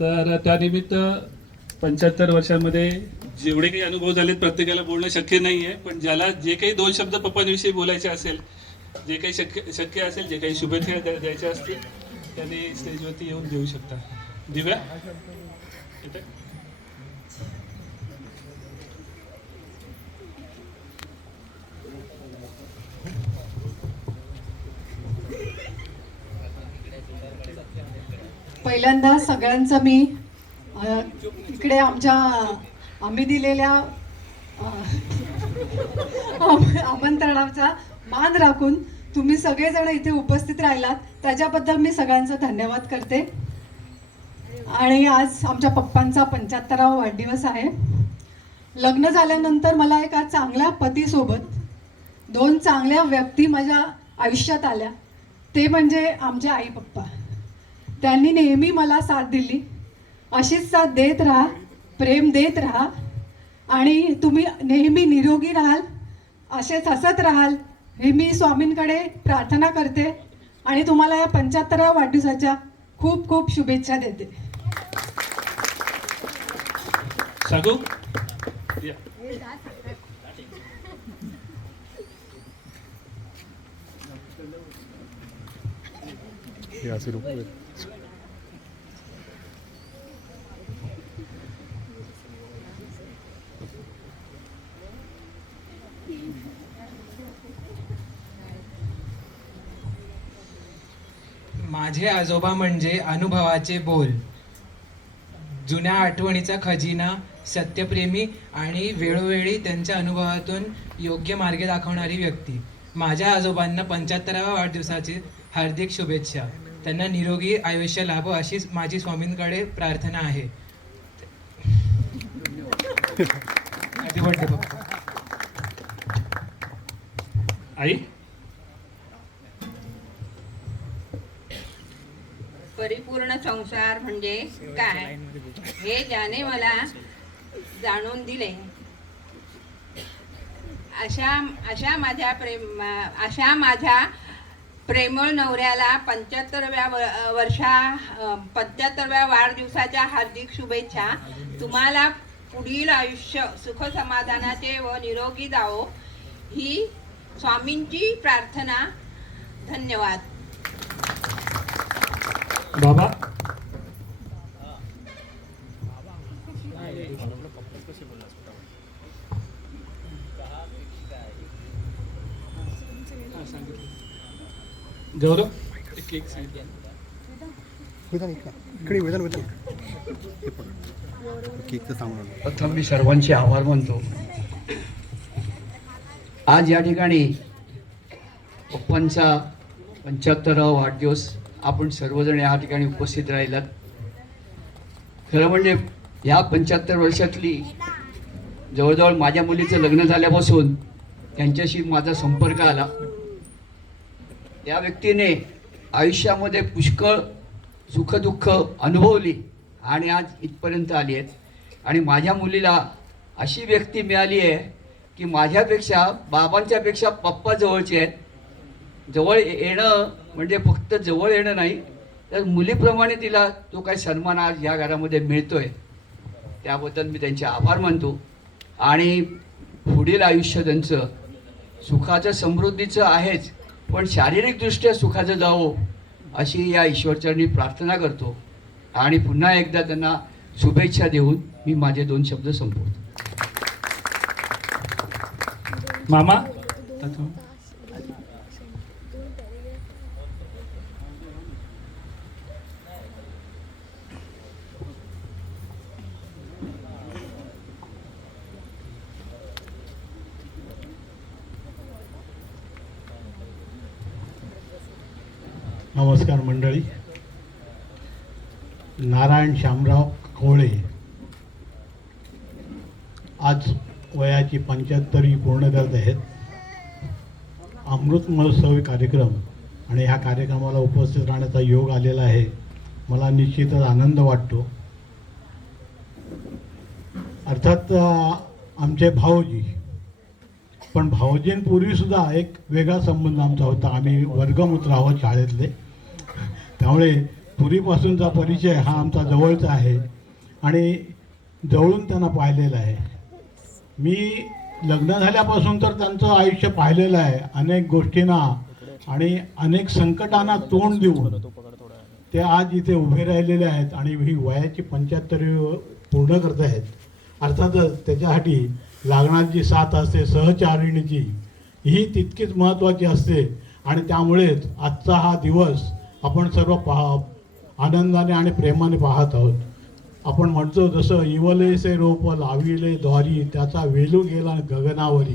तर त्यानिमित्त 75 वर्षांमध्ये जेवढे काही अनुभव झालेत प्रत्येकाला बोलणं शक्य नाही आहे, पण ज्याला जे काही दोन शब्द पप्पांविषयी बोलायचे असेल, जे काही शक्य असेल, जे काही शुभेच्छा द्यायच्या असतील त्यांनी स्टेजवरती येऊन देऊ शकता. दिव्या इथे. पहिल्यांदा सगळ्यांचं मी इकडे आम्ही दिलेल्या आमंत्रणाचा मान राखून तुम्ही सगळेजण इथे उपस्थित राहिलात त्याच्याबद्दल मी सगळ्यांचा धन्यवाद करते. आणि आज आमच्या पप्पांचा 75वा वाढदिवस आहे. लग्न झाल्यानंतर मला एका चांगल्या पतीसोबत दोन चांगल्या व्यक्ती माझ्या आयुष्यात आल्या, ते म्हणजे आमचे आई पप्पा. त्यांनी नेहमी मला साथ दिली. अशीच साथ देत राहा, प्रेम देत राहा आणि तुम्ही नेहमी निरोगी राहाल, असेच हसत राहाल हे मी स्वामींकडे प्रार्थना करते आणि तुम्हाला या 75व्या वाढदिवसाच्या खूप खूप शुभेच्छा देते. सागू या. माझे आजोबा म्हणजे अनुभवाचे बोल, जुन्या आठवणीचा खजिना, सत्यप्रेमी आणि वेळोवेळी त्यांच्या अनुभवातून योग्य मार्ग दाखवणारी व्यक्ती. माझ्या आजोबांना 75व्या वाढदिवसाची हार्दिक शुभेच्छा. त्यांना निरोगी आयुष्य लाभो अशीच माझी स्वामींकडे प्रार्थना आहे. हॅपी बर्थडे पप्पा. आई. परिपूर्ण संसार म्हणजे काय हे ज्याने मला जाणून दिले, अशा माझ्या प्रेमळ नवऱ्याला 75व्या वाढदिवसाच्या हार्दिक शुभेच्छा. तुम्हाला पुढील आयुष्य सुख समाधानाचे व निरोगी जावो ही स्वामींची प्रार्थना. धन्यवाद. बाबा. गौरव केक प्रथम मी सर्वांचे आभार मानतो. आज या ठिकाणी पप्पांचा 75वा वाढदिवस आपण सर्वजण या ठिकाणी उपस्थित राहिलात. खरं म्हणजे या 75 वर्षातली जवळजवळ माझ्या मुलीचं लग्न झाल्यापासून त्यांच्याशी माझा संपर्क आला. त्या व्यक्तीने आयुष्यामध्ये पुष्कळ सुखदुःख अनुभवली आणि आज इथपर्यंत आली आहेत. आणि माझ्या मुलीला अशी व्यक्ती मिळाली आहे की माझ्यापेक्षा बाबांच्यापेक्षा पप्पा जवळचे आहेत. जवळ येणं म्हणजे फक्त जवळ येणं नाही, तर मुलीप्रमाणे तिला तो काही सन्मान आज या घरामध्ये मिळतोय, त्याबद्दल मी त्यांचे आभार मानतो. आणि पुढील आयुष्य त्यांचं सुखाचं समृद्धीचं आहेच, पण शारीरिकदृष्ट्या सुखाचं जावो अशी या ईश्वरचरणी प्रार्थना करतो. आणि पुन्हा एकदा त्यांना शुभेच्छा देऊन मी माझे 2 शब्द संपवतो. मामा. नमस्कार मंडळी. नारायण शामराव कोळे आज वयाची 75वी पूर्ण करत आहेत. अमृत महोत्सवी कार्यक्रम आणि ह्या कार्यक्रमाला उपस्थित राहण्याचा योग आलेला आहे. मला निश्चितच आनंद वाटतो. अर्थात आमचे भाऊजी, पण भाऊजींपूर्वीसुद्धा एक वेगळा संबंध आमचा होता. आम्ही वर्गमित्र आहोत शाळेतले, त्यामुळे पूर्वीपासूनचा परिचय हा आमचा जवळचा आहे आणि जवळून त्यांना पाहिलेला आहे. मी लग्न झाल्यापासून तर त्यांचं आयुष्य पाहिलेलं आहे. अनेक गोष्टींना आणि अनेक संकटांना तोंड देऊन ते आज इथे उभे राहिलेले आहेत आणि ही वयाची 75 पूर्ण करत आहेत. अर्थातच त्याच्यासाठी लागणारी जी साथ असते सहचारिणीची ही तितकीच महत्त्वाची असते आणि त्यामुळेच आजचा हा दिवस आपण सर्व आनंदाने आणि प्रेमाने पाहत आहोत. आपण म्हणतो जसं इवलेसे रोप लाविले द्वारी त्याचा वेलू गेला गगनावरी.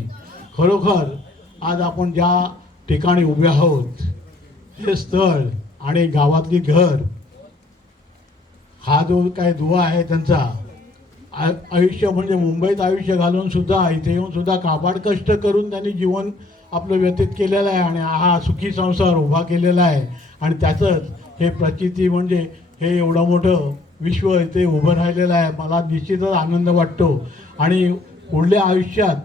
खरोखर आज आपण ज्या ठिकाणी उभे आहोत हे स्थळ आणि गावातली घर हा जो काय दुवा आहे त्यांचा आयुष्य म्हणजे मुंबईत आयुष्य घालून सुद्धा इथे येऊन सुद्धा काबाड कष्ट करून त्यांनी जीवन आपलं व्यतीत केलेलं आहे आणि हा सुखी संसार उभा केलेला आहे आणि त्याचंच हे प्रचिती म्हणजे हे एवढं मोठं विश्व इथे उभं राहिलेलं आहे. मला निश्चितच आनंद वाटतो आणि पुढल्या आयुष्यात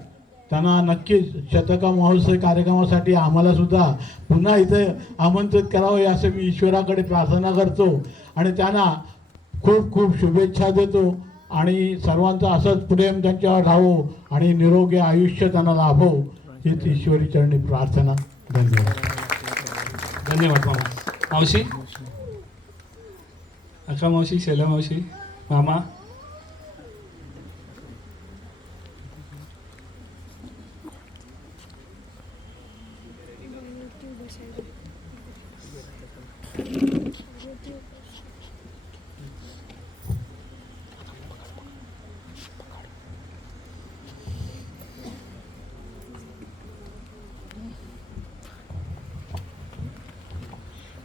त्यांना नक्कीच शतका महोत्सव कार्यक्रमासाठी आम्हाला सुद्धा पुन्हा इथे आमंत्रित करावं असं मी ईश्वराकडे प्रार्थना करतो आणि त्यांना खूप खूप शुभेच्छा देतो आणि सर्वांचा असंच प्रेम त्यांच्यावर राहो आणि निरोगी आयुष्य त्यांना लाभो हीच ईश्वरी चरणी प्रार्थना. धन्यवाद. धन्यवाद मामा. मावशी, अक्का मावशी, शैला मावशी, मामा.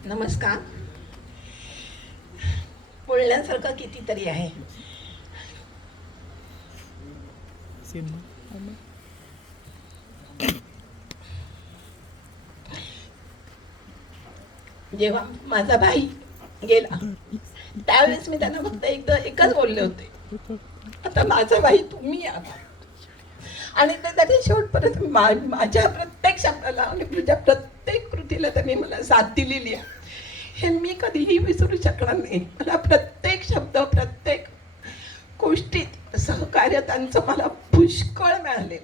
नमस्कार. बोलण्यासारखं कितीतरी आहे. जेव्हा माझा भाई गेला त्यावेळेस मी त्यांना फक्त एकच बोलले होते, आता माझा भाई तुम्ही आहात. आणि ते त्याच्या शेवटपर्यंत माझ्या प्रत्येक शब्दाला आणि तुझ्या प्रत्येक कृतीला त्यांनी मला साथ दिलेली आहे हे मी कधीही विसरू शकणार नाही. मला प्रत्येक शब्द प्रत्येक गोष्टीत सहकार्य त्यांचं मला पुष्कळ मिळाले.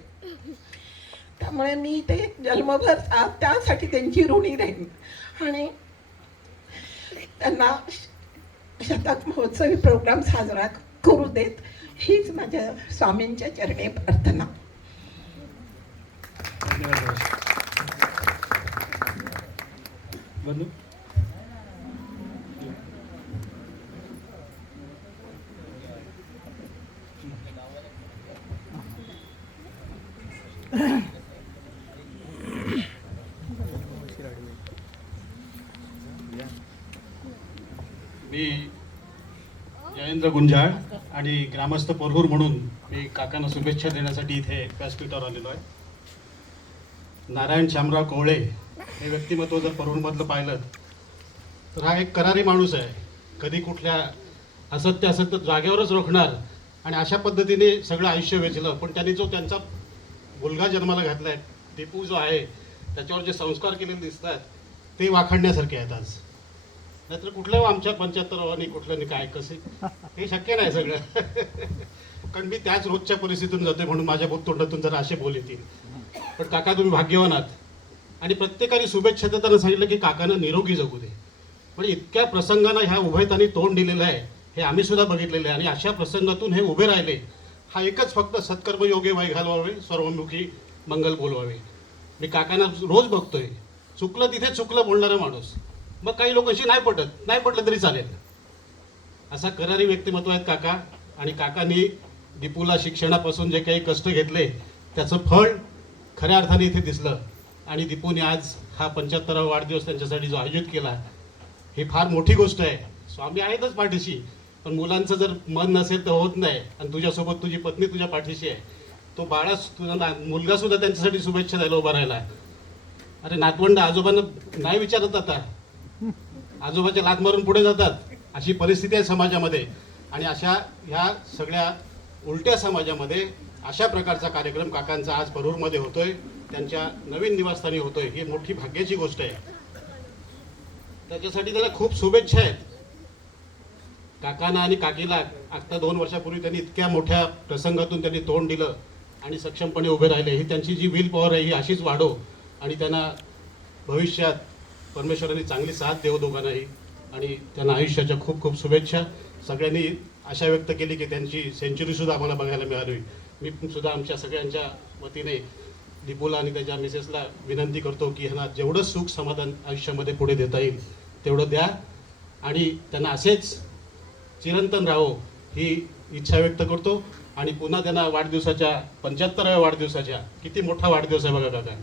त्यामुळे मी ते जन्मभर त्यासाठी त्यांची ऋणी राहीन आणि त्यांना शतक महोत्सवी प्रोग्राम साजरा करू देत हीच माझ्या स्वामींच्या चरणी प्रार्थना. बंधू. मी जयेंद्र गुंजाळ आणि ग्रामस्थ पोरहूर म्हणून मी काकांना शुभेच्छा देण्यासाठी इथे व्यासपीठावर आलेलो आहे. नारायण श्यामराव कोवळे हे व्यक्तिमत्व जर पोरहूरमधलं पाहिलं तर हा एक करारी माणूस आहे. कधी कुठल्या असत्य जागेवरच रोखणार आणि अशा पद्धतीने सगळं आयुष्य वेचलं. पण त्यांनी जो त्यांचा मुलगा जन्माला घातला आहे दीपू जो आहे त्याच्यावर जे संस्कार केलेले दिसतात ते वाखाणण्यासारखे आहेत आज. नाहीतर कुठलं आमच्या 75 कुठलं काय कसे हे शक्य नाही सगळं. कारण मी त्याच रोजच्या परिस्थितीतून जातोय म्हणून माझ्या तोंडातून जरा असे बोल येतील. पण काका तुम्ही भाग्यवान आहात आणि प्रत्येकाने शुभेच्छा देताना सांगितलं की काकानं निरोगी जगू दे. म्हणजे इतक्या प्रसंगांना ह्या उभयतांनी तोंड दिलेलं आहे हे आम्ही सुद्धा बघितलेलं आहे आणि अशा प्रसंगातून हे उभे राहिले. हा एकच फक्त सत्कर्म योगे वय घालवावे सर्वमुखी मंगल बोलवावे. मी काकांना रोज बघतोय चुकलं तिथे चुकलं बोलणारा माणूस. मग काही लोक अशी नाही पटलं तरी चालेल असा करारी व्यक्तिमत्व आहेत काका. आणि काकांनी दीपूला शिक्षणापासून जे काही कष्ट घेतले त्याचं फळ खऱ्या अर्थाने इथे दिसलं. आणि दीपूने आज हा 75वा वाढदिवस त्यांच्यासाठी जो आयोजित केला ही फार मोठी गोष्ट आहे. स्वामी आहेतच पाठीशी पण मुलांचं जर मन नसेल तर होत नाही. आणि तुझ्यासोबत तुझी पत्नी तुझ्या पाठीशी आहे. तो तुझा मुलगा सुद्धा त्यांच्यासाठी शुभेच्छा द्यायला उभा राहिला. अरे नातवंड आजोबांना नाही विचारत आता, आजोबाच्या लाथ मारून पुढे जातात अशी परिस्थिती आहे समाजामध्ये. आणि अशा ह्या सगळ्या उलट्या समाजामध्ये अशा प्रकारचा कार्यक्रम काकांचा आज भरूरमध्ये होतोय, त्यांच्या नवीन निवासस्थानी होतोय. ही मोठी भाग्याची गोष्ट आहे. त्याच्यासाठी त्याला खूप शुभेच्छा आहेत. काकांना आणि काकीला आता 2 वर्षापूर्वी त्यांनी इतक्या मोठ्या प्रसंगातून त्यांनी तोंड दिलं आणि सक्षमपणे उभे राहिले. ही त्यांची जी विल पॉवर आहे ही अशीच वाढो आणि त्यांना भविष्यात परमेश्वराने चांगली साथ देव दोघांनाही आणि त्यांना आयुष्याच्या खूप खूप शुभेच्छा. सगळ्यांनी आशा व्यक्त केली की त्यांची सेंचुरीसुद्धा आम्हाला बघायला मिळाली. मी सुद्धा आमच्या सगळ्यांच्या वतीने दीपूला आणि त्याच्या मिसेसला विनंती करतो की ह्यांना जेवढं सुख समाधान आयुष्यामध्ये पुढे देता येईल तेवढं द्या आणि त्यांना असेच चिरंतन राहो ही इच्छा व्यक्त करतो. आणि पुन्हा त्यांना वाढदिवसाच्या 75व्या वाढदिवसाच्या, किती मोठा वाढदिवस आहे बघा काका,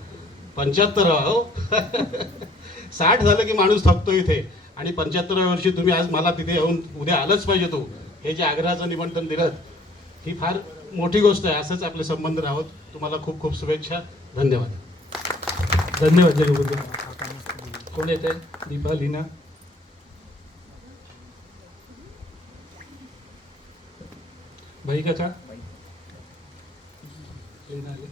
75 हो 60 झालं की माणूस थकतो इथे आणि 75व्या वर्षी तुम्ही आज मला तिथे येऊन उद्या आलंच पाहिजे तू हे जे आग्रहाचं निमंत्रण दिलं ही फार मोठी गोष्ट आहे. असंच आपले संबंध राहोत. तुम्हाला खूप खूप शुभेच्छा. धन्यवाद. धन्यवाद जगबुद्ध. कोण येते? दीपा, लीना. भाई काका लीना आले.